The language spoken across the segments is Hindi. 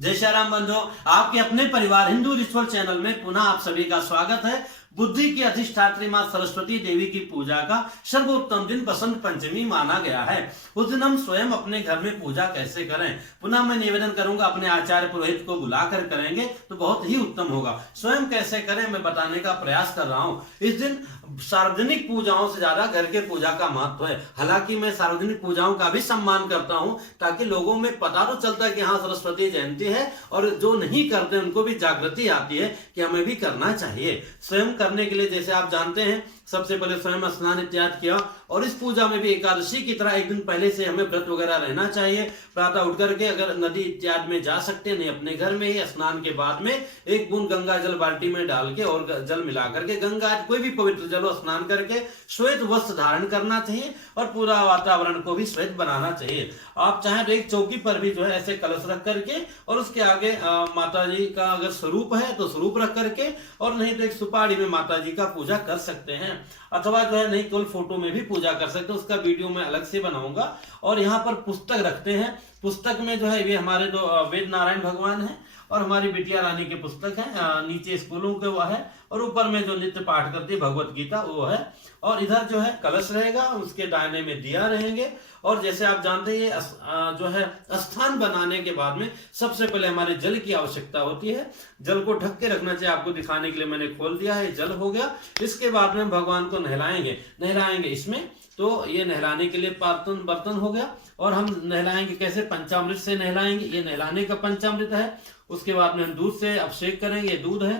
जय श्री राम बंधुओं, आपके अपने परिवार हिंदू रिचुअल चैनल में पुनः आप सभी का स्वागत है। बुद्धि की अधिष्ठात्री मां सरस्वती देवी की पूजा का सर्वोत्तम दिन बसंत पंचमी माना गया है। उस दिन हम स्वयं अपने घर में पूजा कैसे करें, पुनः मैं निवेदन करूंगा अपने आचार्य पुरोहित को बुलाकर करेंगे तो बहुत ही उत्तम होगा। स्वयं कैसे करें मैं बताने का प्रयास कर रहा हूँ। इस दिन सार्वजनिक पूजाओं से ज्यादा घर के पूजा का महत्व है। हालांकि मैं सार्वजनिक पूजाओं का भी सम्मान करता हूं ताकि लोगों में पता तो चलता है कि हाँ सरस्वती जयंती है, और जो नहीं करते उनको भी जागृति आती है कि हमें भी करना चाहिए। स्वयं करने के लिए जैसे आप जानते हैं सबसे पहले स्वयं स्नान इत्यादि किया, और इस पूजा में भी एकादशी की तरह एक दिन पहले से हमें व्रत वगैरह रहना चाहिए। प्रातः उठ करके अगर नदी इत्यादि में जा सकते नहीं, अपने घर में ही स्नान के बाद में एक बूंद गंगा जल बाल्टी में डाल के और जल मिला करके गंगा कोई भी पवित्र जल स्नान करके श्वेत वस्त्र धारण करना चाहिए और पूरा वातावरण को भी श्वेत बनाना चाहिए। आप चाहें तो एक चौकी पर भी जो है ऐसे कलश रख करके और उसके आगे माता जी का अगर स्वरूप है तो स्वरूप रख करके, और नहीं तो एक सुपारी में माता जी का पूजा कर सकते हैं, अथवा जो है नहीं केवल फोटो में भी पूजा कर सकते हैं। उसका वीडियो मैं अलग से बनाऊंगा। और यहाँ पर पुस्तक रखते हैं। पुस्तक में जो है ये हमारे जो वेद नारायण भगवान है और हमारी बिटिया रानी की पुस्तक है, नीचे स्कूलों के वो है, और ऊपर में जो नित्य पाठ करती है भगवत गीता वो है, और इधर जो है कलश रहेगा, उसके दाहिने में दिया रहेंगे। और जैसे आप जानते हैं जो है स्थान बनाने के बाद में सबसे पहले हमारे जल की आवश्यकता होती है। जल को ढक के रखना चाहिए। आपको दिखाने के लिए मैंने खोल दिया है, जल हो गया। इसके बाद में भगवान को नहलाएंगे इसमें। तो ये नहलाने के लिए बर्तन हो गया, और हम नहलाएंगे कैसे, पंचामृत से नहलाएंगे। ये नहलाने का पंचामृत है। उसके बाद में हम दूध से अभिषेक करेंगे, दूध है।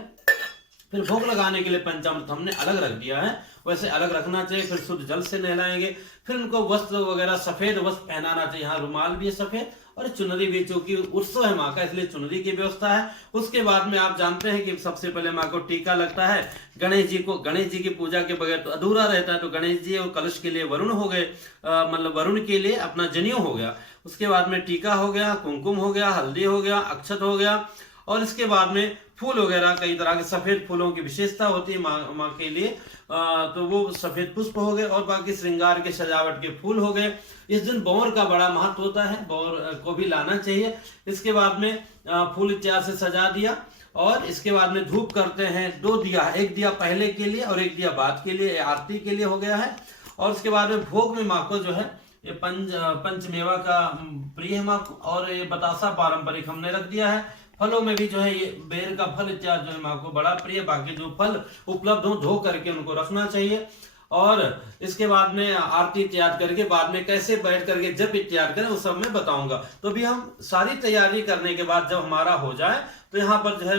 फिर भोग लगाने के लिए पंचामृत हमने अलग रख दिया है, वैसे अलग रखना चाहिए। फिर शुद्ध जल से नहलाएंगे। फिर उनको वस्त्र वगैरह सफेद वस्त्र पहनाना चाहिए। यहाँ रुमाल भी है सफेद, और चुनरी भी, चूंकि उत्सव है माँ का इसलिए चुनरी की व्यवस्था है। उसके बाद में आप जानते हैं कि सबसे पहले माँ को टीका लगता है। गणेश जी की पूजा के बगैर तो अधूरा रहता है। तो गणेश जी और कलश के लिए वरुण हो गए, मतलब वरुण के लिए अपना जनेऊ हो गया। उसके बाद में टीका हो गया, कुमकुम हो गया, हल्दी हो गया, अक्षत हो गया, और इसके बाद में फूल वगैरह कई तरह के सफेद फूलों की विशेषता होती है माँ के लिए, तो वो सफेद पुष्प हो गए, और बाकी श्रृंगार के सजावट के फूल हो गए। इस दिन बौर का बड़ा महत्व होता है, बौर को भी लाना चाहिए। इसके बाद में फूल इत्यादि से सजा दिया, और इसके बाद में धूप करते हैं। 2 दिया, एक दिया पहले के लिए और एक दिया बाद के लिए, आरती के लिए हो गया है। और उसके बाद में भोग में माँ को जो है ये पंचमेवा का प्रिय है माँ को, और ये बतासा पारंपरिक हमने रख दिया है। फलों में भी जो है ये बेर का फल इत्यादि जो है माँ को बड़ा प्रिय। बाकी जो फल उपलब्ध हो धो करके उनको रखना चाहिए। और इसके बाद में आरती इत्यादि करके बाद में कैसे बैठ करके जप इत्यादि करें उस सब मैं बताऊंगा। तो भी हम सारी तैयारी करने के बाद जब हमारा हो जाए तो यहाँ पर जो है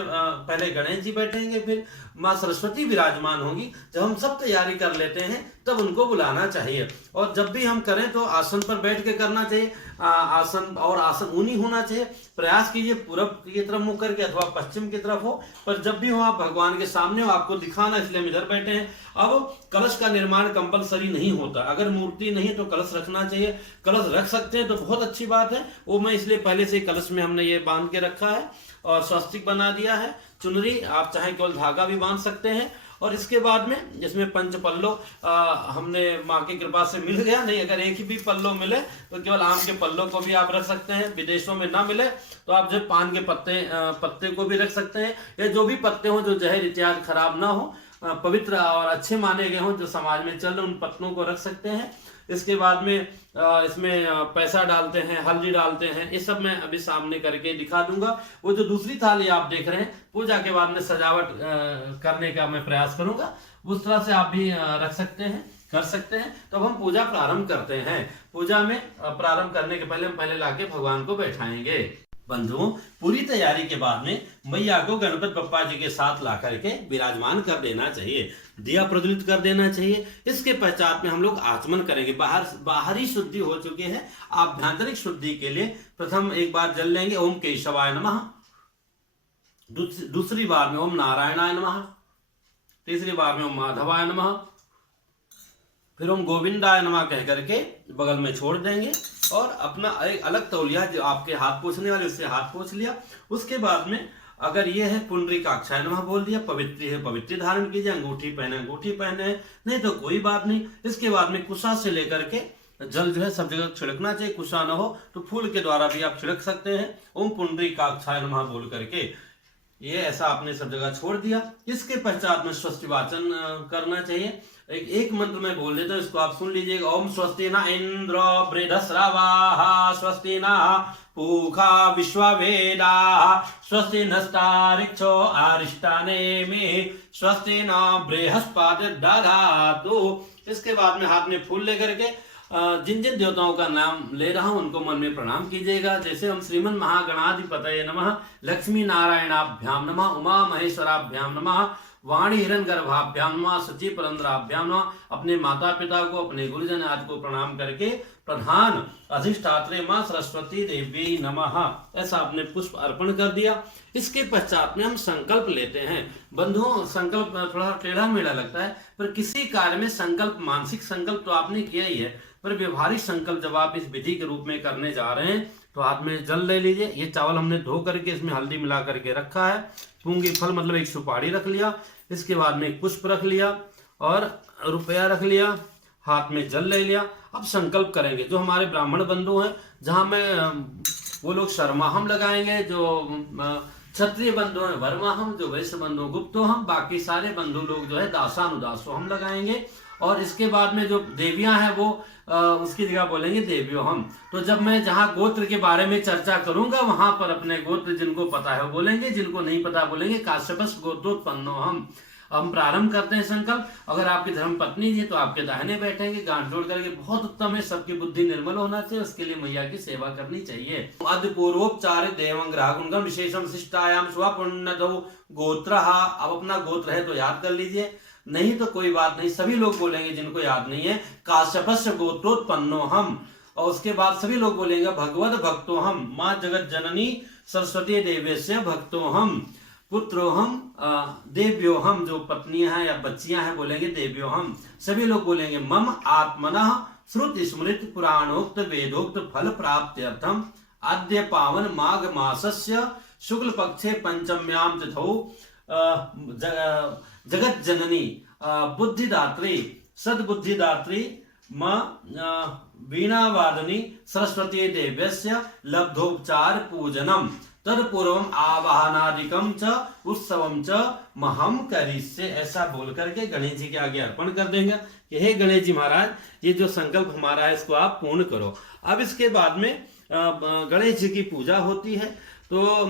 पहले गणेश जी बैठेंगे, फिर माँ सरस्वती विराजमान होंगी। जब हम सब तैयारी कर लेते हैं तब उनको बुलाना चाहिए। और जब भी हम करें तो आसन पर बैठ के करना चाहिए। आसन ऊनी होना चाहिए। प्रयास कीजिए पूरब की तरफ मुंह करके अथवा पश्चिम की तरफ हो, पर जब भी हो आप भगवान के सामने हो, आपको दिखाना इसलिए हम इधर बैठे हैं। अब कलश का निर्माण कंपलसरी नहीं होता, अगर मूर्ति नहीं तो कलश रखना चाहिए। कलश रख सकते हैं तो बहुत अच्छी बात है। वो मैं इसलिए पहले से कलश में हमने ये बांध के रखा है और स्वस्तिक बना दिया है। चुनरी आप चाहे केवल धागा भी बांध सकते हैं। और इसके बाद में जिसमें पंच पल्लो हमने माँ की कृपा से मिल गया। नहीं अगर एक ही भी पल्लो मिले तो केवल आम के पल्लों को भी आप रख सकते हैं। विदेशों में ना मिले तो आप जो पान के पत्ते को भी रख सकते हैं, या जो भी पत्ते हो जो जहर इत्यादि खराब ना हो, पवित्र और अच्छे माने गए हों, जो समाज में चल रहे उन पत्तों को रख सकते हैं। इसके बाद में इसमें पैसा डालते हैं, हल्दी डालते हैं। ये सब मैं अभी सामने करके दिखा दूंगा। वो जो दूसरी थाली आप देख रहे हैं पूजा के बाद में सजावट करने का मैं प्रयास करूंगा, उस तरह से आप भी रख सकते हैं, कर सकते हैं। तो अब हम पूजा प्रारंभ करते हैं। पूजा में प्रारंभ करने के पहले हम पहले लाके भगवान को बैठाएंगे। बंधुओं, पूरी तैयारी के बाद में मैया को गणपति बप्पा जी के साथ ला करके विराजमान कर देना चाहिए। दिया प्रज्वलित कर देना चाहिए। इसके पश्चात में हम लोग आचमन करेंगे। बाहरी शुद्धि हो चुके हैं। आभ्यंतरिक शुद्धि के लिए प्रथम एक बार जल लेंगे, ओम केशवाय नमः। दूसरी बार में ओम नारायणाय नमः। तीसरी बार में ओम माधवाय नमः। फिर ओम गोविंदाय नमः कह करके बगल में छोड़ देंगे, और अपना एक अलग तौलिया जो आपके हाथ पोंछने वाले उससे हाथ पोंछ लिया। उसके बाद में अगर ये है पुंडरीकाक्षाय नमः बोल दिया। पवित्री है पवित्री धारण कीजिए। अंगूठी पहने अंगूठी पहने, नहीं तो कोई बात नहीं। इसके बाद में कुशा से लेकर के जल जो है सब जगह छिड़कना चाहिए, कुशा न हो तो फूल के द्वारा भी आप छिड़क सकते हैं। ओम पुंडरीकाक्षाय नमः बोल करके ये ऐसा आपने सब जगह छोड़ दिया। इसके पश्चात में स्वस्ति वाचन करना चाहिए। एक मंत्र में बोल देता हूं, इसको आप सुन लीजिएगा। ओम स्वस्ति न इंद्र बृहस्रवाः स्वस्ति न पूषा विश्ववेदाः स्वस्ति नस्तारिक्षो अरिष्टानेमिः स्वस्ति न बृहस्पतिर्दधातु। इसके बाद में हाथ में फूल लेकर के जिन जिन देवताओं का नाम ले रहा हूं उनको मन में प्रणाम कीजिएगा। जैसे हम श्रीमन महागणाधिपतये नमः, लक्ष्मी नारायणाभ्याम नमः, उमा महेश्वराभ्याम नमः, वाणी हिरण गर्भाभ्याम नमः, सची पुरंदराभ्याम नमः। अपने माता पिता को, अपने गुरुजन आदि को प्रणाम करके प्रधान अधिष्ठात्री मां सरस्वती देवी नमः ऐसा आपने पुष्प अर्पण कर दिया। इसके पश्चात में हम संकल्प लेते हैं। बंधुओं, संकल्प थोड़ा टेढ़ा मेढ़ा लगता है, पर किसी कार्य में संकल्प, मानसिक संकल्प तो आपने किया ही है, पर व्यवहारिक संकल्प जब आप इस विधि के रूप में करने जा रहे हैं तो हाथ में जल ले लीजिए। ये चावल हमने धो करके इसमें हल्दी मिला करके रखा है। पूंगी फल मतलब एक सुपारी रख लिया। इसके बाद में एक पुष्प रख लिया और रुपया रख लिया। हाथ में जल ले लिया। अब संकल्प करेंगे। जो हमारे ब्राह्मण बंधु हैं, जहाँ में वो लोग शर्माहम लगाएंगे, जो क्षत्रिय बंधु हैं वर्माहम, जो वैश्य बंधु गुप्तो हम, बाकी सारे बंधु लोग जो है दासानुदासो हम लगाएंगे। और इसके बाद में जो देवियां हैं वो उसकी जगह बोलेंगे देवियों हम। तो जब मैं जहाँ गोत्र के बारे में चर्चा करूंगा वहां पर अपने गोत्र जिनको पता है वो बोलेंगे, जिनको नहीं पता बोलेंगे काश्यपस् गोत्रोत्पन्नो हम प्रारंभ करते हैं संकल्प। अगर आपकी धर्म पत्नी जी तो आपके दाहिने बैठेंगे, गांठ जोड़ करके। बहुत उत्तम है, सबकी बुद्धि निर्मल होना चाहिए, उसके लिए मैया की सेवा करनी चाहिए। अद्य पूर्वोपचार देवं ग्राह गुणगम विशेषम शिष्टायाम स्वपुण्यदो गोत्र। अब अपना गोत्र है तो याद कर लीजिए, नहीं तो कोई बात नहीं। सभी लोग बोलेंगे जिनको याद नहीं है, काश्यपस्य गोत्रोत्पन्नो हम। और उसके बाद सभी लोग बोलेंगे भगवत भक्तो हम, माँ जगत जननी सरस्वती देवेश्य भक्तो हम, पुत्रो हम, देव्यो हम, जो पत्नियां हैं या बच्चियां हैं बोलेंगे देव्यो हम। सभी लोग बोलेंगे मम आत्मनः श्रुति स्मृति पुराणोक्त वेदोक्त फल प्राप्त्यर्थम अद्य पावन माघ मासस्य शुक्ल पक्षे पंचम्याम तिथौ जगत जननी बुद्धिदात्री सद्बुद्धिदात्री मां वीणावादनी सरस्वती देव्यस्य लब्धोपचार पूजनम तत्पूर्वम आवाहनादिकम च उत्सवम च महम करिष्ये। ऐसा बोल करके गणेश जी के आगे अर्पण कर देंगे कि हे गणेश जी महाराज, ये जो संकल्प हमारा है इसको आप पूर्ण करो। अब इसके बाद में गणेश जी की पूजा होती है। तो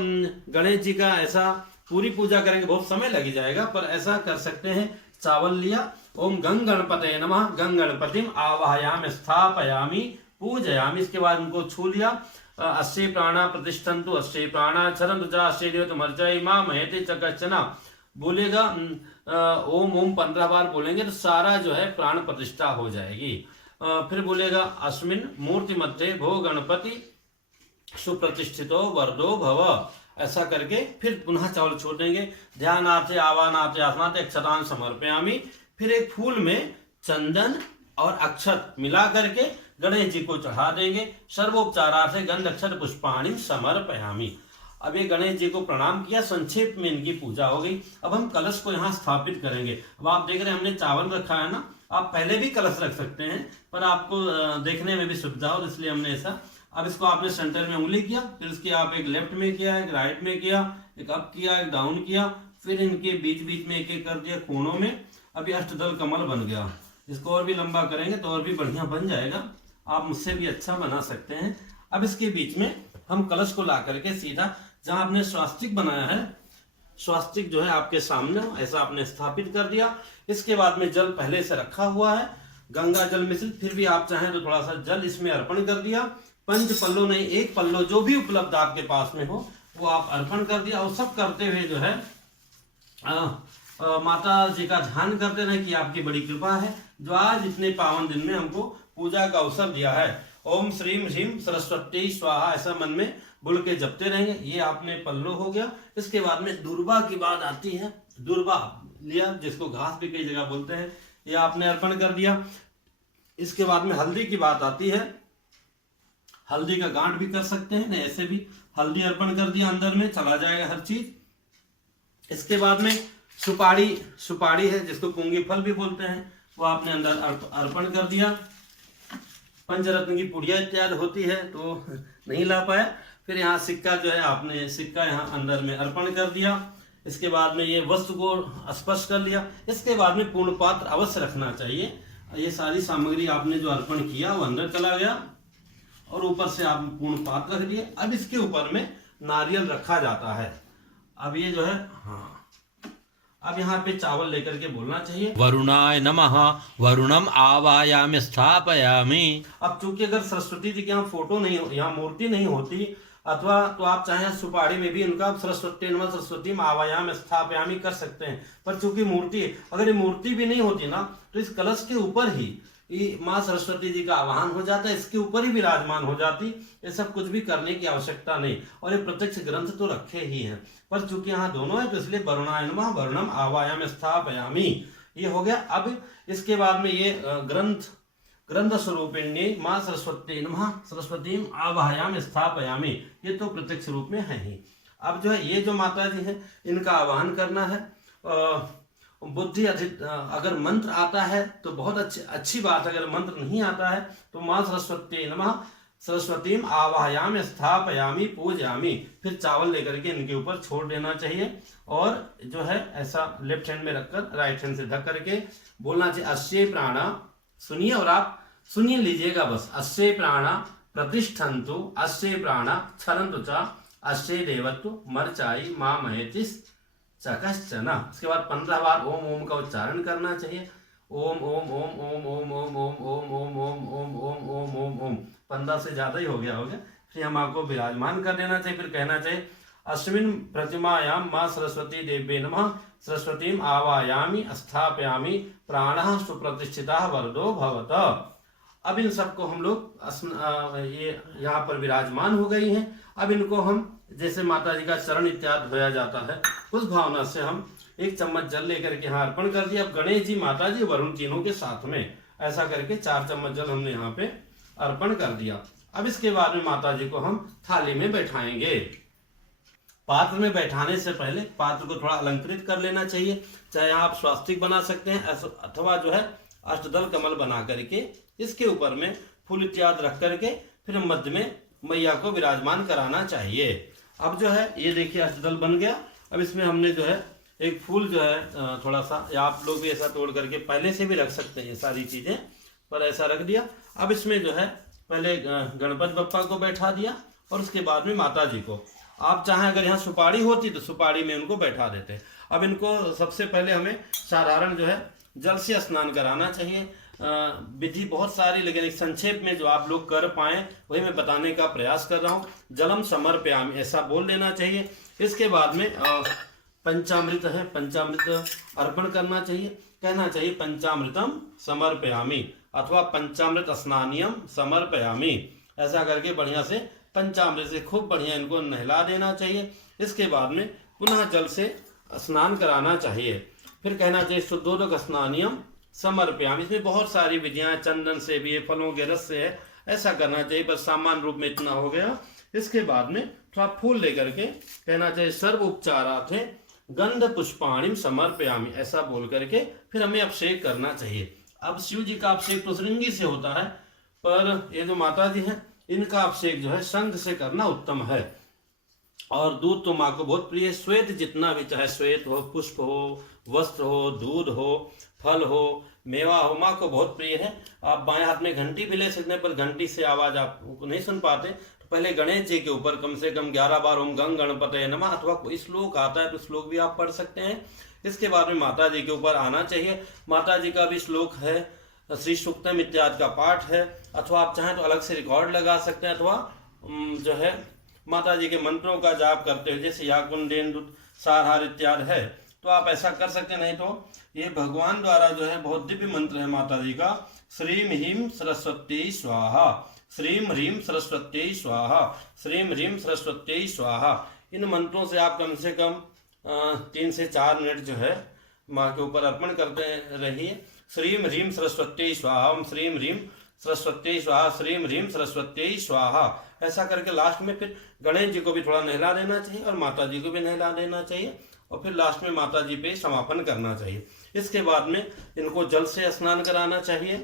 गणेश जी का ऐसा पूरी पूजा करेंगे, बहुत समय लग जाएगा, पर ऐसा कर सकते हैं। चावल लिया, ओम गंग गणपतये नमः, गंग गणपतिम आवाहयामि स्थापयामि पूजयामि। इसके बाद उनको छू लिया। अस्ये प्राणा प्रतिष्ठन्तु अस्ये प्राणा चरन्तु च अस्ये देवतमर्चय मां महेते च कश्चन बोलेगा। ओम ओम 15 बार बोलेंगे तो सारा जो है प्राण प्रतिष्ठा हो जाएगी। फिर बोलेगा अस्मिन् मूर्ति मध्ये भो गणपति सुप्रतिष्ठितो वरदो भव। ऐसा करके फिर पुनः चावल छोड़ देंगे। ध्यानार्थे आवाहनार्थे आसनार्थे अक्षतान समर्पयामि। फिर एक फूल में चंदन और अक्षत मिला करके गणेश जी को चढ़ा देंगे। सर्वोपचारार्थे गंध अक्षत पुष्पाणि समर्पयामि। अब ये गणेश जी को प्रणाम किया, संक्षेप में इनकी पूजा हो गई। अब हम कलश को यहाँ स्थापित करेंगे। अब आप देख रहे हैं हमने चावल रखा है ना, आप पहले भी कलश रख सकते हैं, पर आपको देखने में भी सुविधा हो इसलिए हमने ऐसा। अब इसको आपने सेंटर में उंगली किया, फिर इसके आप एक लेफ्ट में किया, एक राइट में किया, एक अप किया, एक डाउन किया, फिर इनके बीच बीच में एक एक कर दिया कोनों में। अभी अष्टदल कमल बन गया। इसको और भी लंबा करेंगे तो और भी बढ़िया बन जाएगा। आप मुझसे भी अच्छा बना सकते हैं। अब इसके बीच में हम कलश को ला करके सीधा जहां आपने स्वास्तिक बनाया है, स्वास्तिक जो है आपके सामने ऐसा आपने स्थापित कर दिया। इसके बाद में जल पहले से रखा हुआ है, गंगा जल मिश्रित। फिर भी आप चाहें तो थोड़ा सा जल इसमें अर्पण कर दिया। पंच पल्लो नहीं, एक पल्लो जो भी उपलब्ध आपके पास में हो वो आप अर्पण कर दिया। और सब करते हुए जो है माता जी का ध्यान करते रहे कि आपकी बड़ी कृपा है जो आज इतने पावन दिन में हमको पूजा का अवसर दिया है। ओम श्रीम ह्रीम सरस्वती स्वाहा ऐसा मन में बोल के जपते रहेंगे। ये आपने पल्लो हो गया। इसके बाद में दुर्बा की बात आती है। दुर्बा लिया, जिसको घास भी कई जगह बोलते हैं, ये आपने अर्पण कर दिया। इसके बाद में हल्दी की बात आती है। हल्दी का गांठ भी कर सकते हैं, नहीं ऐसे भी हल्दी अर्पण कर दिया, अंदर में चला जाएगा हर चीज। इसके बाद में सुपारी है जिसको पुंगी फल भी बोलते हैं, वो आपने अंदर अर्पण कर दिया। पंचरत्न की पुड़िया इत्यादि होती है तो नहीं ला पाया। फिर यहाँ सिक्का जो है आपने सिक्का यहाँ अंदर में अर्पण कर दिया। इसके बाद में ये वस्तु को स्पर्श कर लिया। इसके बाद में पूर्ण पात्र अवश्य रखना चाहिए। ये सारी सामग्री आपने जो अर्पण किया वो अंदर चला गया और ऊपर से आप पूर्ण पात्र रख दिए। अब इसके ऊपर में नारियल रखा जाता है। अब ये जो है अब यहाँ पे चावल लेकर के बोलना चाहिए, वरुणाय नमः वरुणम आवायामि स्थापयामि। अब चूंकि अगर सरस्वती जी के यहाँ फोटो नहीं, यहाँ मूर्ति नहीं होती अथवा तो आप चाहें सुपाड़ी में भी इनका सरस्वती नमः सरस्वती आवायाम स्थापयामि कर सकते हैं। पर चूंकि मूर्ति, अगर ये मूर्ति भी नहीं होती ना तो इस कलश के ऊपर ही ये माँ सरस्वती जी का आवाहन हो जाता है, इसके ऊपर ही विराजमान हो जाती। ये सब कुछ भी करने की आवश्यकता नहीं। और ये प्रत्यक्ष ग्रंथ तो रखे ही हैं, पर चूंकि यहाँ दोनों है तो इसलिए वरुणाय नमः वरुणम आवायाम स्थापयामि ये हो गया। अब इसके बाद में ये ग्रंथ स्वरूपिणी माँ सरस्वती नमः सरस्वती आवाहयाम स्थापयामि ये तो प्रत्यक्ष रूप में है ही। अब जो है ये जो माता जी है इनका आवाहन करना है। बुद्धि अधिक, अगर मंत्र आता है तो बहुत अच्छी बात है। अगर मंत्र नहीं आता है तो माँ सरस्वती नमः सरस्वतीम आवाहयाम स्थापयामि पूजयामि, फिर चावल लेकर के इनके ऊपर छोड़ देना चाहिए। और जो है ऐसा लेफ्ट हैंड में रखकर राइट हैंड से ढक करके बोलना चाहिए अस्ये प्राणा। सुनिए और आप सुनिए लीजिएगा बस। अस्ये प्राणा प्रतिष्ठन्तु अस्ये प्राणा क्षरन्तु च अस्ये देवत्व मर्चाई माँ महेतिस चकश्चना। इसके बाद 15 बार ओम ओम का उच्चारण करना चाहिए। ओम ओम ओम ओम ओम ओम ओम ओम ओम ओम ओम ओम ओम ओम ओम 15 से ज्यादा ही हो गया फिर हम आपको विराजमान कर देना चाहिए। फिर कहना चाहिए अस्मिन् प्रतिमायां माँ सरस्वती देव्ये नमः सरस्वतीम आवायामि स्थापयामि प्राणः सुप्रतिष्ठितः वरदो भवत। अब इन सबको हम लोग ये यहाँ पर विराजमान हो गई हैं। अब इनको हम जैसे माता जी का चरण इत्यादि धोया जाता है उस भावना से हम 1 चम्मच जल लेकर के यहाँ अर्पण कर दिया। अब गणेश जी माता जी वरुण तीनों के साथ में ऐसा करके 4 चम्मच जल हमने यहाँ पे अर्पण कर दिया। अब इसके बाद में माता जी को हम थाली में बैठाएंगे। पात्र में बैठाने से पहले पात्र को थोड़ा अलंकृत कर लेना चाहिए। चाहे आप स्वास्तिक बना सकते हैं अथवा जो है अष्टदल कमल बना करके इसके ऊपर में फूल इत्यादि रख करके फिर मध्य में मैया को विराजमान कराना चाहिए। अब जो है ये देखिए अष्टदल बन गया। अब इसमें हमने जो है एक फूल जो है थोड़ा सा, या आप लोग भी ऐसा तोड़ करके पहले से भी रख सकते हैं ये सारी चीजें, पर ऐसा रख दिया। अब इसमें जो है पहले गणपति बप्पा को बैठा दिया और उसके बाद में माता जी को। आप चाहें अगर यहाँ सुपारी होती तो सुपारी में उनको बैठा देते। अब इनको सबसे पहले हमें साधारण जो है जल से स्नान कराना चाहिए। विधि बहुत सारी, लेकिन एक संक्षेप में जो आप लोग कर पाए वही मैं बताने का प्रयास कर रहा हूँ। जलम समर्पयामि ऐसा बोल लेना चाहिए। इसके बाद में पंचामृत है, पंचामृत अर्पण करना चाहिए। कहना चाहिए पंचामृतम समर्पयामि अथवा पंचामृत स्नानियम समर्पयामि। ऐसा करके बढ़िया से पंचामृत से खूब बढ़िया इनको नहला देना चाहिए। इसके बाद में पुनः जल से स्नान कराना चाहिए। फिर कहना चाहिए शुद्धोदक स्नानियम समर्पयामि। इसमें बहुत सारी विधियां, चंदन से भी है, फलों के रस से है, ऐसा करना चाहिए, पर सामान्य रूप में इतना हो गया। इसके बाद में थोड़ा फूल लेकर के कहना चाहिए सर्व उपचारार्थे गंध पुष्पाणिम समर्पयामि ऐसा बोल करके फिर हमें अभिषेक करना चाहिए। अब शिव जी का अभिषेक तो श्रृंगी से होता है, पर ये जो माता जी है इनका अभिषेक जो है शंख से करना उत्तम है। और दूध तो माँ को बहुत प्रिय है। श्वेत जितना भी, चाहे श्वेत हो, पुष्प हो, वस्त्र हो, दूध हो, फल हो, मेवा हो, माँ को बहुत प्रिय है। आप बाएं हाथ में घंटी भी ले सकते हैं, पर घंटी से आवाज आप नहीं सुन पाते तो पहले गणेश जी के ऊपर कम से कम 11 बार ओम गंग गणपतये नमः अथवा कोई श्लोक आता है तो श्लोक भी आप पढ़ सकते हैं। इसके बाद में माता जी के ऊपर आना चाहिए। माता जी का भी श्लोक है, श्री सूक्तम इत्यादि का पाठ है, अथवा आप चाहें तो अलग से रिकॉर्ड लगा सकते हैं, अथवा जो है माता जी के मंत्रों का जाप करते हुए जैसे या कुंडेन सारहार इत्यादि है तो आप ऐसा कर सकते। नहीं तो ये भगवान द्वारा जो है बहुत दिव्य मंत्र है माता जी का, श्रीम ह्रीम सरस्वती स्वाहा, श्रीम ह्रीम सरस्वती स्वाहा, श्रीम ह्रीम सरस्वती स्वाहा। इन मंत्रों से आप कम से कम 3 से 4 मिनट जो है माँ के ऊपर अर्पण करते रहिए। श्रीम ह्रीम सरस्वती स्वाहा, ओम श्रीम ह्रीम सरस्वती स्वाहा, श्रीम ह्रीम सरस्वती स्वाहा। ऐसा करके लास्ट में फिर गणेश जी को भी थोड़ा नहला देना चाहिए और माता जी को भी नहला देना चाहिए और फिर लास्ट में माता जी पे समापन करना चाहिए। इसके बाद में इनको जल से स्नान कराना चाहिए।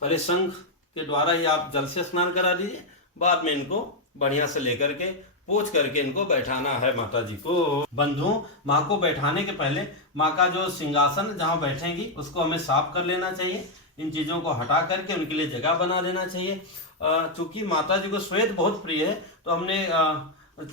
पहले शंख के द्वारा ही आप जल से स्नान करा दीजिए। बाद में इनको बढ़िया से लेकर के पोंछ करके इनको बैठाना है माता जी को। बंधुओं, माँ को बैठाने के पहले माँ का जो सिंहासन जहाँ बैठेंगी उसको हमें साफ कर लेना चाहिए। इन चीज़ों को हटा करके उनके लिए जगह बना देना चाहिए। चूंकि माता जी को श्वेत बहुत प्रिय है, तो हमने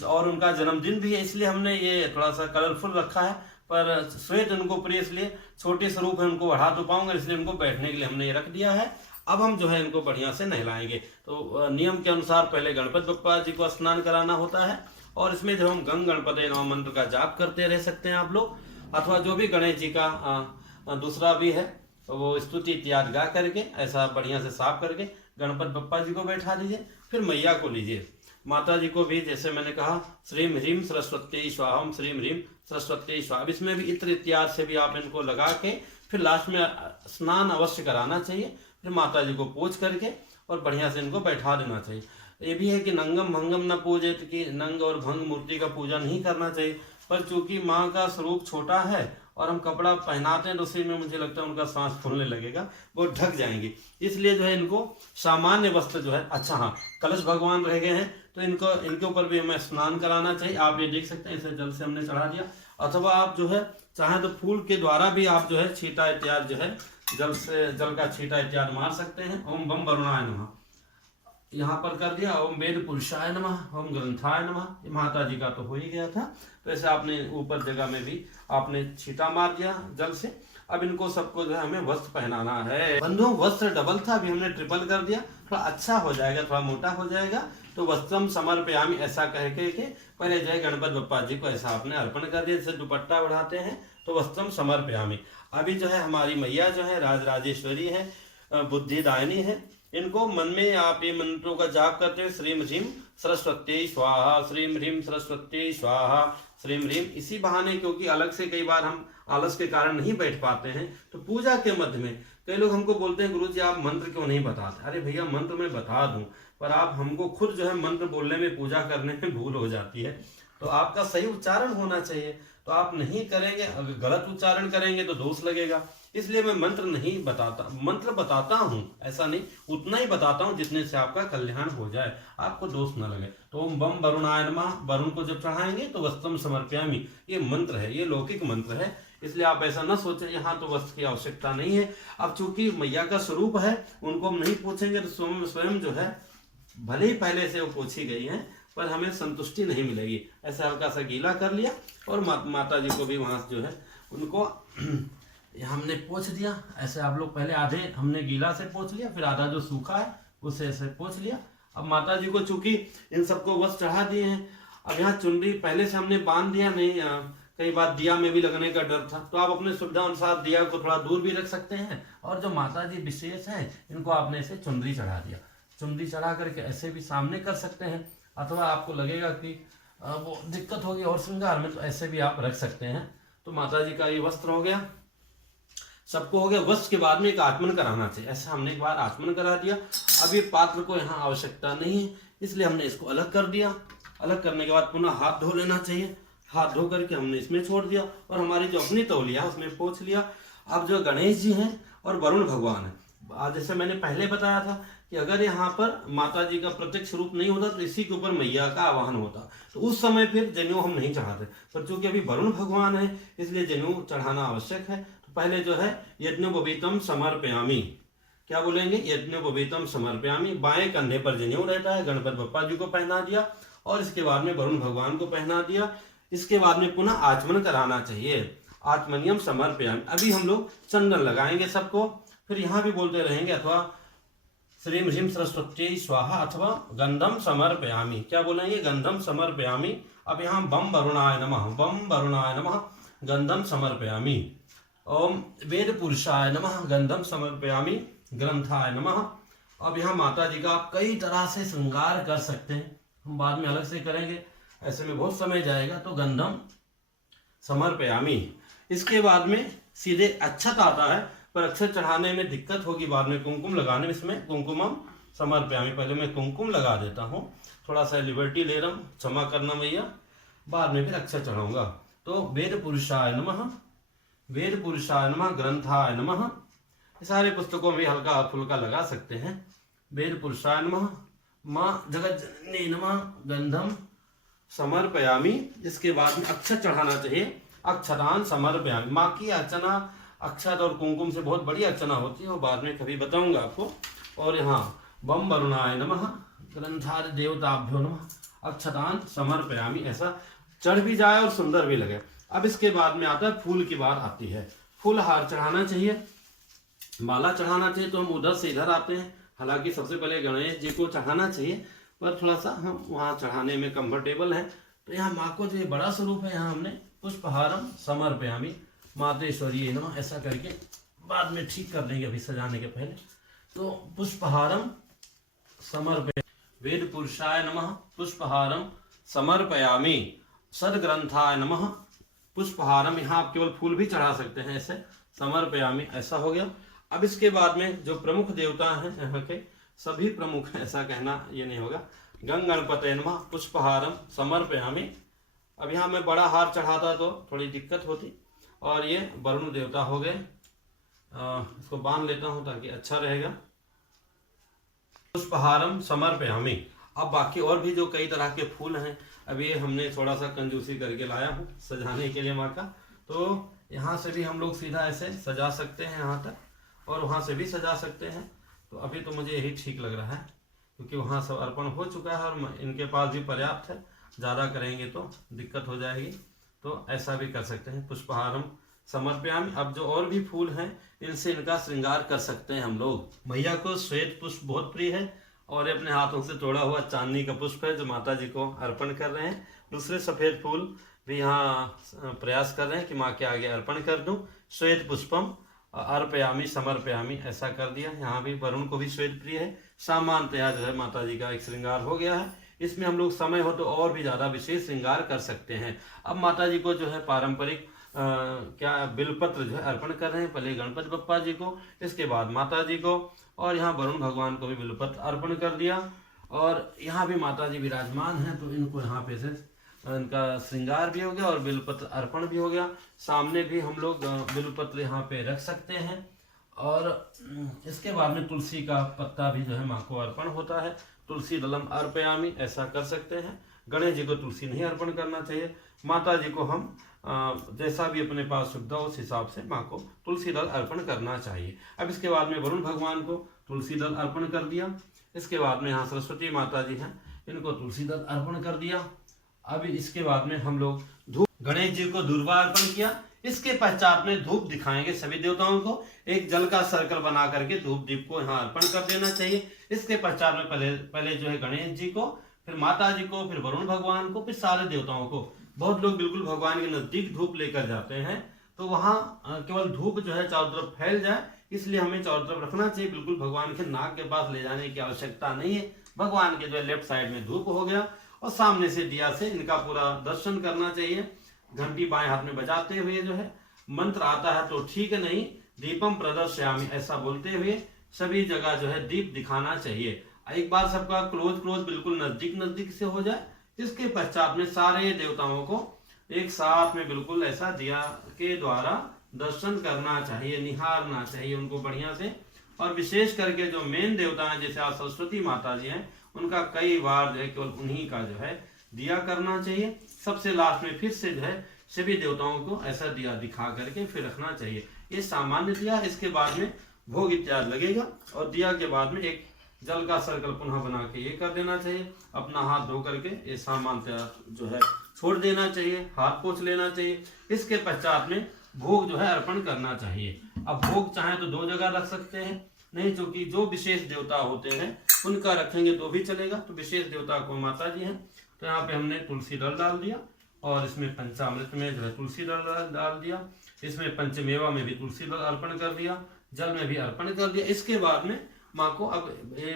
और उनका जन्मदिन भी है, इसलिए हमने ये थोड़ा सा कलरफुल रखा है। पर श्वेत उनको प्रिय, इसलिए छोटे स्वरूप है, उनको बढ़ा तो पाऊंगा, इसलिए उनको बैठने के लिए हमने ये रख दिया है। अब हम जो है इनको बढ़िया से नहलाएंगे। तो नियम के अनुसार पहले गणपति बप्पा जी को स्नान कराना होता है, और इसमें जो हम गंग गणपति नमः मंत्र का जाप करते रह सकते हैं आप लोग, अथवा जो भी गणेश जी का दूसरा भी है तो वो स्तुति इत्यादि गा करके ऐसा बढ़िया से साफ करके गणपति बप्पा जी को बैठा दीजिए। फिर मैया को लीजिए। माता जी को भी जैसे मैंने कहा, श्रीम ह्रीम सरस्वती स्वाहम, श्रीम ह्रीम सरस्वती स्वाहा, इसमें भी इत्र इत्यादि से भी आप इनको लगा के फिर लास्ट में स्नान अवश्य कराना चाहिए। फिर माता जी को पोंछ करके और बढ़िया से इनको बैठा देना चाहिए। ये भी है कि नंगम भंगम न पूजे, कि नंग और भंग मूर्ति का पूजा नहीं करना चाहिए। पर चूंकि माँ का स्वरूप छोटा है और हम कपड़ा पहनाते हैं तो उसी में मुझे लगता है उनका सांस फूलने लगेगा, वो ढक जाएंगी, इसलिए जो है इनको सामान्य वस्त्र जो है, अच्छा हाँ, कलश भगवान रह गए हैं तो इनको इनके ऊपर भी हमें स्नान कराना चाहिए। आप ये देख सकते हैं, इसे जल से हमने चढ़ा दिया, अथवा आप जो है चाहे तो फूल के द्वारा भी आप जो है छींटा इत्यादि जो है जल से, जल का छींटा इत्यादि मार सकते हैं। ओम बम वरुणाय नमः यहाँ पर कर दिया, ओम वेद पुरुषाय नमः, ओम ग्रंथाय नमः, ये माता जी का तो हो ही गया था। तो ऐसे आपने ऊपर जगह में भी आपने छींटा मार दिया जल से। अब इनको सबको जो है हमें वस्त्र पहनाना है। बंधुओं, वस्त्र डबल था, अभी हमने ट्रिपल कर दिया, थोड़ा अच्छा हो जाएगा, थोड़ा मोटा हो जाएगा। तो वस्त्रम समर्पयामि ऐसा कह के पहले जय गणपति बप्पा जी को ऐसा आपने अर्पण कर दिया। जैसे दुपट्टा बढ़ाते हैं तो वस्त्रम समर्पयामि। अभी जो है हमारी मैया जो है राजराजेश्वरी है, बुद्धिदायिनी है, इनको मन में आप ये मंत्रों का जाप करते हुए श्रीम ह्रीम सरस्वती स्वाहा, श्रीम ह्रीम सरस्वती स्वाहा, श्रीम ह्रीम, इसी बहाने, क्योंकि अलग से कई बार हम आलस के कारण नहीं बैठ पाते हैं, तो पूजा के मध्य में कई लोग हमको बोलते हैं, गुरुजी आप मंत्र क्यों नहीं बताते? अरे भैया, मंत्र मैं बता दूं, पर आप हमको खुद जो है मंत्र बोलने में, पूजा करने में भूल हो जाती है। तो आपका सही उच्चारण होना चाहिए, तो आप नहीं करेंगे, अगर गलत उच्चारण करेंगे तो दोष लगेगा। इसलिए मैं मंत्र नहीं बताता, मंत्र बताता हूँ, ऐसा नहीं, उतना ही बताता हूँ जितने से आपका कल्याण हो जाए, आपको दोष न लगे। तो ओम बम वरुणाय नमः, वरुण को जब चढ़ाएंगे तो वस्त्रम समर्पयामि, ये मंत्र है, ये लौकिक मंत्र है, इसलिए आप ऐसा न सोचें यहाँ तो वस्त्र की आवश्यकता नहीं है। अब चूंकि मैया का स्वरूप है, उनको हम नहीं पूछेंगे तो स्वयं जो है, भले ही पहले से वो पूछी गई है, पर हमें संतुष्टि नहीं मिलेगी। ऐसा हल्का सा गीला कर लिया, और माता जी को भी वहाँ जो है उनको हमने पोंछ दिया। ऐसे आप लोग पहले आधे हमने गीला से पोंछ लिया, फिर आधा जो सूखा है उसे ऐसे पोंछ लिया। अब माता जी को चूंकि इन सबको वस्त्र चढ़ा दिए हैं, अब यहाँ चुनरी पहले से हमने बांध दिया, नहीं कई बार दिया में भी लगने का डर था, तो आप अपने सुविधा अनुसार दिया को थोड़ा दूर भी रख सकते हैं। और जो माता जी विशेष है, इनको आपने ऐसे चुनरी चढ़ा दिया, चुनरी चढ़ा करके ऐसे भी सामने कर सकते हैं, अथवा आपको लगेगा कि वो दिक्कत होगी और श्रृंगार में, तो ऐसे भी आप रख सकते हैं। तो माता जी का ये वस्त्र हो गया, सबको हो गया। वस्त्र के बाद में एक आचमन कराना चाहिए, ऐसा हमने एक बार आचमन करा दिया। अब ये पात्र को यहाँ आवश्यकता नहीं है, इसलिए हमने इसको अलग कर दिया। अलग करने के बाद पुनः हाथ धो लेना चाहिए, हाथ धो करके हमने इसमें छोड़ दिया, और हमारी जो अपनी तौलिया है उसमें पोंछ लिया। अब जो गणेश जी हैं और वरुण भगवान है, आज जैसे मैंने पहले बताया था कि अगर यहाँ पर माता जी का प्रत्यक्ष रूप नहीं होता तो इसी के ऊपर मैया का आवाहन होता, तो उस समय फिर जनेऊ हम नहीं चढ़ाते। पर चूंकि अभी वरुण भगवान है, इसलिए जनेऊ चढ़ाना आवश्यक है। तो पहले जो है यज्ञोपवीतम समर्पयामि, क्या बोलेंगे? यज्ञोपवीतम समर्पयामि। बाएं कंधे पर जनेऊ रहता है, गणपति बप्पा जी को पहना दिया, और इसके बाद में वरुण भगवान को पहना दिया। इसके बाद में पुनः आचमन कराना चाहिए, आचमनियम समर्पयामि। अभी हम लोग चंदन लगाएंगे सबको, फिर यहाँ भी बोलते रहेंगे, अथवा श्रीम ह्रीम सरस्वती स्वाहा, अथवा गंधम समर्पयामि। क्या बोलेंगे? गंधम समर्पयामि। अब यहाँ बम वरुणाय नमः, बम वरुणाय नमः, गंधम समर्पयामि। ओम वेद पुरुषाय नमः, गंधम समर्पयामि, ग्रंथाय नमः। अब यहाँ माता जी का आप कई तरह से श्रृंगार कर सकते हैं, हम बाद में अलग से करेंगे, ऐसे में बहुत समय जाएगा। तो गंधम समर्पयामि। इसके बाद में सीधे अक्षत आता है, पर अक्षत चढ़ाने में दिक्कत होगी, बाद में कुमकुम लगाने में, इसमें कुमकुमम समर्पयामि। पहले मैं कुमकुम लगा देता हूँ, थोड़ा सा लिबर्टी ले रहा हूँ, क्षमा करना भैया, बाद में फिर अक्षत चढ़ाऊंगा। तो वेद पुरुषाय नमः, वेद पुरुषाय नमः, ग्रंथाय नमः। सारे पुस्तकों में हल्का फुल्का लगा सकते हैं। वेद पुरुषाय नमः, माँ जगज्जननी नमः, गंधम समर्पयामि। इसके बाद में अक्षत चढ़ाना चाहिए, अक्षतान समर्पयामि। माँ की अर्चना अक्षत और कुमकुम से बहुत बड़ी अर्चना होती है, वो बाद में कभी बताऊंगा आपको। और यहाँ बम वरुणाय नमः, ग्रंथार देवताभ्यो नमः, अक्षतान समर्पयामि। ऐसा चढ़ भी जाए और सुंदर भी लगे। अब इसके बाद में आता है फूल की बात आती है। फूल हार चढ़ाना चाहिए, माला चढ़ाना चाहिए, तो हम उधर से इधर आते हैं। हालांकि सबसे पहले गणेश जी को चढ़ाना चाहिए, पर थोड़ा सा हम वहाँ चढ़ाने में कंफर्टेबल हैं। तो यहाँ माँ को जो ये बड़ा स्वरूप है, यहाँ हमने पुष्पहारम समर्पयामि मातेश्वरी नमः ऐसा करके बाद में ठीक कर लेंगे, अभी सजाने के पहले। तो पुष्पहारम समर्पय, वेद पुरुषाय नमः पुष्पहारम समर्पयामि, सदग्रंथाय नमः पुष्पहारम। यहाँ आप केवल फूल भी चढ़ा सकते हैं, ऐसे समर्पयामि ऐसा हो गया। अब इसके बाद में जो प्रमुख देवता हैं यहाँ के, सभी प्रमुख हैं ऐसा कहना ये नहीं होगा। गंग गणपतये नमः पुष्पहारम समर्पयामि। अब यहाँ मैं बड़ा हार चढ़ाता तो थोड़ी दिक्कत होती, और ये वरुण देवता हो गए। इसको बांध लेता हूँ ताकि अच्छा रहेगा। पुष्पहारम समर्पयामि। अब बाकी और भी जो कई तरह के फूल हैं, अब ये हमने थोड़ा सा कंजूसी करके लाया हूँ सजाने के लिए माँ का। तो यहाँ से भी हम लोग सीधा ऐसे सजा सकते हैं यहाँ तक, और वहाँ से भी सजा सकते हैं। तो अभी तो मुझे यही ठीक लग रहा है, क्योंकि वहाँ सब अर्पण हो चुका है और इनके पास भी पर्याप्त है। ज़्यादा करेंगे तो दिक्कत हो जाएगी, तो ऐसा भी कर सकते हैं। पुष्पहारम समर्पयामि। अब जो और भी फूल हैं, इनसे इनका श्रृंगार कर सकते हैं हम लोग। मैया को श्वेत पुष्प बहुत प्रिय है, और ये अपने हाथों से तोड़ा हुआ चांदनी का पुष्प है जो माता जी को अर्पण कर रहे हैं। दूसरे सफ़ेद फूल भी यहाँ प्रयास कर रहे हैं कि माँ के आगे अर्पण कर दूँ। श्वेत पुष्पम अर्पयामि समर्पयामि ऐसा कर दिया। यहाँ भी वरुण को भी श्वेत प्रिय है। सामान्यतया जो है माता जी का एक श्रृंगार हो गया है। इसमें हम लोग समय हो तो और भी ज़्यादा विशेष श्रृंगार कर सकते हैं। अब माता जी को जो है पारंपरिक क्या बिलपत्र जो है अर्पण कर रहे हैं। पहले गणपति बप्पा जी को, इसके बाद माता जी को, और यहाँ वरुण भगवान को भी बिलपत्र अर्पण कर दिया। और यहाँ भी माता जी विराजमान हैं, तो इनको यहाँ पे से इनका श्रृंगार भी हो गया और बिलपत्र अर्पण भी हो गया। सामने भी हम लोग बिलपत्र यहाँ पे रख सकते हैं। और इसके बाद में तुलसी का पत्ता भी जो है माँ को अर्पण होता है। तुलसी दलम अर्पयामि ऐसा कर सकते हैं। गणेश जी को तुलसी नहीं अर्पण करना चाहिए। माता जी को हम जैसा भी अपने पास सुविधा उस हिसाब से माँ को तुलसी दल अर्पण करना चाहिए। अब इसके बाद में वरुण भगवान को तुलसी दल अर्पण कर दिया। इसके बाद में यहाँ सरस्वती माता जी हैं, इनको तुलसी दल अर्पण कर दिया। अब इसके बाद में हम लोग धूप, गणेश जी को दूर्वा अर्पण किया। इसके पश्चात में धूप दिखाएंगे सभी देवताओं को। एक जल का सर्कल बना करके धूप दीप को यहाँ अर्पण कर देना चाहिए। इसके पश्चात में पहले जो है गणेश जी को, फिर माता जी को, फिर वरुण भगवान को, फिर सारे देवताओं को। बहुत लोग बिल्कुल भगवान के नजदीक धूप लेकर जाते हैं, तो वहाँ केवल धूप जो है चारों तरफ फैल जाए, इसलिए हमें चारों तरफ रखना चाहिए। बिल्कुल भगवान के नाक के पास ले जाने की आवश्यकता नहीं है। भगवान के जो है लेफ्ट साइड में धूप हो गया, और सामने से दिया से इनका पूरा दर्शन करना चाहिए। घंटी बाएं हाथ में बजाते हुए जो है मंत्र आता है तो ठीक है, नहीं दीपम प्रदर्शयामि ऐसा बोलते हुए सभी जगह जो है दीप दिखाना चाहिए। एक बार सबका क्लोज बिल्कुल नजदीक से हो जाए। इसके पश्चात में सारे देवताओं को एक साथ में बिल्कुल ऐसा दिया के द्वारा दर्शन करना चाहिए, निहारना चाहिए उनको बढ़िया से। और विशेष करके जो मेन देवता हैं, जैसे आज सरस्वती माता जी हैं, उनका कई बार जो है केवल उन्हीं का जो है दिया करना चाहिए। सबसे लास्ट में फिर से जो है सभी देवताओं को ऐसा दिया दिखा करके फिर रखना चाहिए। ये सामान्य दिया। इसके बाद में भोग इत्यादि लगेगा, और दिया के बाद में एक जल का सर्कल पुनः बना के ये कर देना चाहिए। अपना हाथ धो करके ये सामान्यतया जो है छोड़ देना चाहिए, हाथ पोंछ लेना चाहिए। इसके पश्चात में भोग जो है अर्पण करना चाहिए। अब भोग चाहे तो दो जगह रख सकते हैं, नहीं चूंकि जो विशेष देवता होते हैं उनका रखेंगे तो भी चलेगा। तो विशेष देवता को माता जी हैं, तो यहाँ पे हमने तुलसी दल डाल दिया, और इसमें पंचामृत में जो है तुलसी दल डाल दिया। इसमें पंचमेवा में भी तुलसी दल अर्पण कर दिया, जल में भी अर्पण कर दिया। इसके बाद में माँ को अब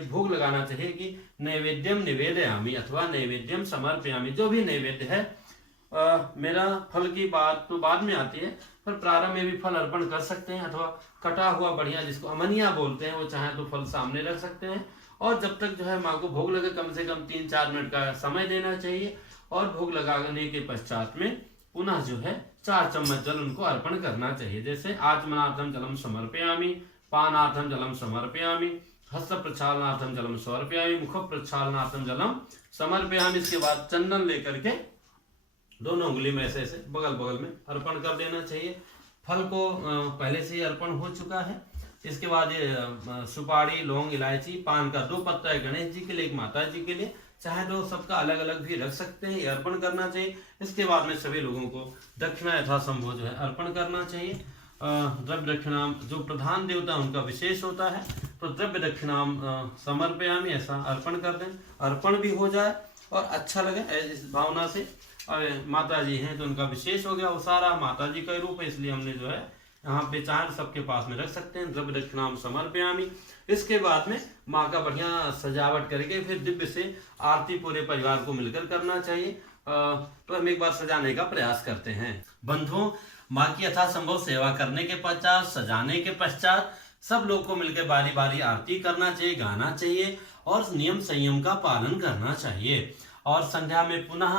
भोग लगाना चाहिए कि नैवेद्यम निवेदयामि अथवा नैवेद्यम समर्पयामि। जो भी नैवेद्य है, मेरा फल की बात तो बाद में आती है, पर प्रारंभ में भी फल अर्पण कर सकते हैं, अथवा कटा हुआ बढ़िया जिसको अमनिया बोलते हैं, वो चाहे तो फल सामने रख सकते हैं। और जब तक जो है माँ को भोग लगे कम से कम 3-4 मिनट का समय देना चाहिए। और भोग लगाने के पश्चात में पुनः जो है 4 चम्मच जल उनको अर्पण करना चाहिए। जैसे आचमनार्थम जलम समर्पयामि, पानार्थम जलम समर्पयामि, हस्त प्रक्षालनार्थम जलम समर्पयामि, मुख प्रक्षालनार्थम जलम समर्पयामि। इसके बाद चंदन लेकर के दोनों उंगली में ऐसे ऐसे बगल बगल में अर्पण कर देना चाहिए। फल को पहले से ही अर्पण हो चुका है। इसके बाद ये सुपारी, लौंग, इलायची, पान का 2 पत्ता है गणेश जी के लिए, एक माता जी के लिए, चाहे तो सबका अलग अलग भी रख सकते हैं, ये अर्पण करना चाहिए। इसके बाद में सभी लोगों को दक्षिणा यथासंभव जो है अर्पण करना चाहिए। द्रव्य दक्षिणाम जो प्रधान देवता उनका विशेष होता है, तो द्रव्य दक्षिणाम समर्पयामि ऐसा अर्पण कर दें, अर्पण भी हो जाए और अच्छा लगे इस भावना से। माता जी हैं तो उनका विशेष हो गया, वो सारा माता जी का रूप है, इसलिए हमने जो है यहाँ पे चाहे सबके पास में रख सकते हैं। द्रव्य दक्षिणाम समर्पयामि। इसके बाद में माँ का बढ़िया सजावट करके फिर दिव्य से आरती पूरे परिवार को मिलकर करना चाहिए। तो हम एक बार सजाने का प्रयास करते हैं। बंधुओं, माँ की यथासंभव सेवा करने के पश्चात, सजाने के पश्चात सब लोग को मिलकर बारी बारी आरती करना चाहिए, गाना चाहिए और नियम संयम का पालन करना चाहिए। और संध्या में पुनः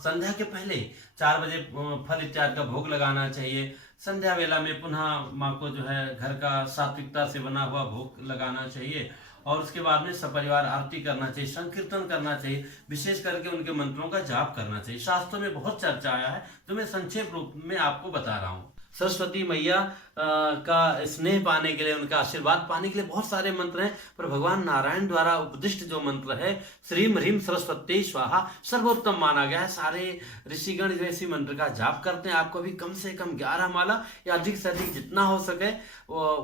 संध्या के पहले 4 बजे फल इत्यादि का भोग लगाना चाहिए। संध्या वेला में पुनः माँ को जो है घर का सात्विकता से बना हुआ भोग लगाना चाहिए और उसके बाद में सपरिवार आरती करना चाहिए, संकीर्तन करना चाहिए, विशेष करके उनके मंत्रों का जाप करना चाहिए। शास्त्रों में बहुत चर्चा आया है, तो मैं संक्षेप रूप में आपको बता रहा हूँ। सरस्वती मैया का स्नेह पाने के लिए, उनका आशीर्वाद पाने के लिए बहुत सारे मंत्र हैं, पर भगवान नारायण द्वारा उपदिष्ट जो मंत्र है श्रीम ह्रीम सरस्वती स्वाहा सर्वोत्तम माना गया है। सारे ऋषिगण जो इसी मंत्र का जाप करते हैं। आपको भी कम से कम 11 माला या अधिक से अधिक जितना हो सके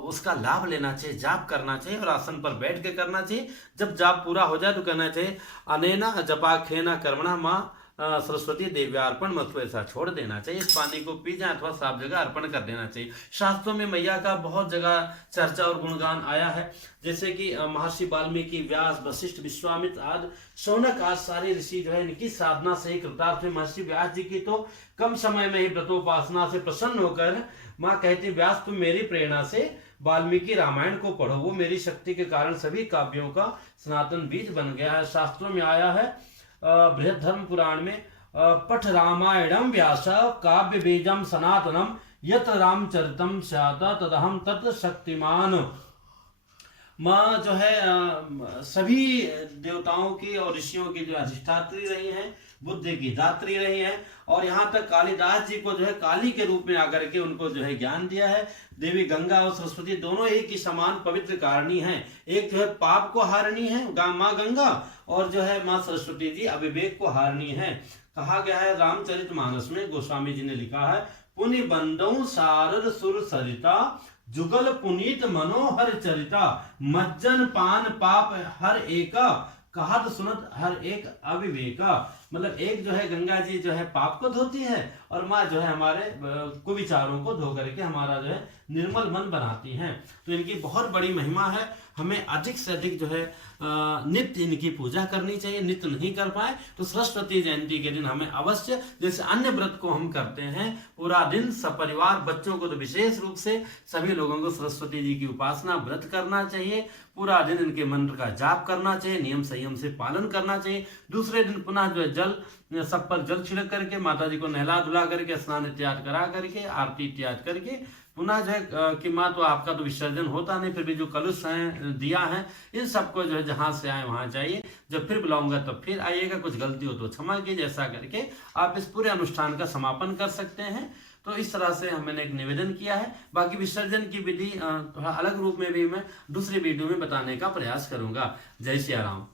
उसका लाभ लेना चाहिए, जाप करना चाहिए और आसन पर बैठ के करना चाहिए। जब जाप पूरा हो जाए तो कहना चाहिए अनेना जपाखेना कर्मणा माँ सरस्वती देव्यार्पण मत ऐसा छोड़ देना चाहिए। इस पानी को पी जाए अथवा साफ जगह अर्पण कर देना चाहिए। शास्त्रों में मैया का बहुत जगह चर्चा और गुणगान आया है, जैसे कि महर्षि वाल्मीकि, व्यास, वशिष्ठ, विश्वामित्र आदि शौनक आज सारे ऋषि जो है इनकी साधना से ही कृतार्थ हुए। महर्षि व्यास जी की तो कम समय में ही व्रतोपासना से प्रसन्न होकर माँ कहती, व्यास तुम मेरी प्रेरणा से वाल्मीकि रामायण को पढ़ो, वो मेरी शक्ति के कारण सभी काव्यों का सनातन बीज बन गया है। शास्त्रों में आया है बृहद धर्म पुराण में पठ रामायणम व्यास काव्य बीजम सनातनम यत्र रामचरितम स्यात् तदहम तत् शक्तिमान। माँ जो है सभी देवताओं की और ऋषियों की जो अधिष्ठात्री रही हैं, बुद्धि की दात्री रही हैं और यहाँ तक कालिदास जी को जो है काली के रूप में आकर के उनको जो है ज्ञान दिया है। देवी गंगा और सरस्वती दोनों एक ही समान पवित्र कारिणी हैं। एक जो है पाप को हारनी है माँ गंगा और जो है माँ सरस्वती जी अविवेक को हारनी है। कहा गया है रामचरितमानस में, गोस्वामी जी ने लिखा है, पुनि बंदौ सारद सुर सरिता जुगल पुनीत मनोहर चरिता मज्जन पान पाप हर एका कहत सुनत हर एक अविवेका। मतलब एक जो है गंगा जी जो है पाप को धोती है और माँ जो है हमारे कुविचारों को धो करके हमारा जो है निर्मल मन बनाती हैं। तो इनकी बहुत बड़ी महिमा है। हमें अधिक से अधिक जो है नित्य इनकी पूजा करनी चाहिए। नित्य नहीं कर पाए तो सरस्वती जयंती के दिन हमें अवश्य, जैसे अन्य व्रत को हम करते हैं, पूरा दिन सपरिवार, बच्चों को तो विशेष रूप से सभी लोगों को सरस्वती जी की उपासना व्रत करना चाहिए। पूरा दिन इनके मंत्र का जाप करना चाहिए, नियम संयम से पालन करना चाहिए। दूसरे दिन पुनः जो है जल सब पर जल छिड़क करके माता जी को नहला धुला करके स्नान इत्यादि करा करके आरती इत्यादि करके पुनः जो है कि माँ तो आपका तो विसर्जन होता नहीं, फिर भी जो कलश हैं, दिया है, इन सबको जो है जहाँ से आए वहाँ जाइए। जब फिर बुलाऊंगा तब फिर आइएगा, कुछ गलती हो तो क्षमा कीजिए। ऐसा करके आप इस पूरे अनुष्ठान का समापन कर सकते हैं। तो इस तरह से मैंने एक निवेदन किया है। बाकी विसर्जन की विधि थोड़ा अलग रूप में भी मैं दूसरे वीडियो में बताने का प्रयास करूंगा। जय सिया राम।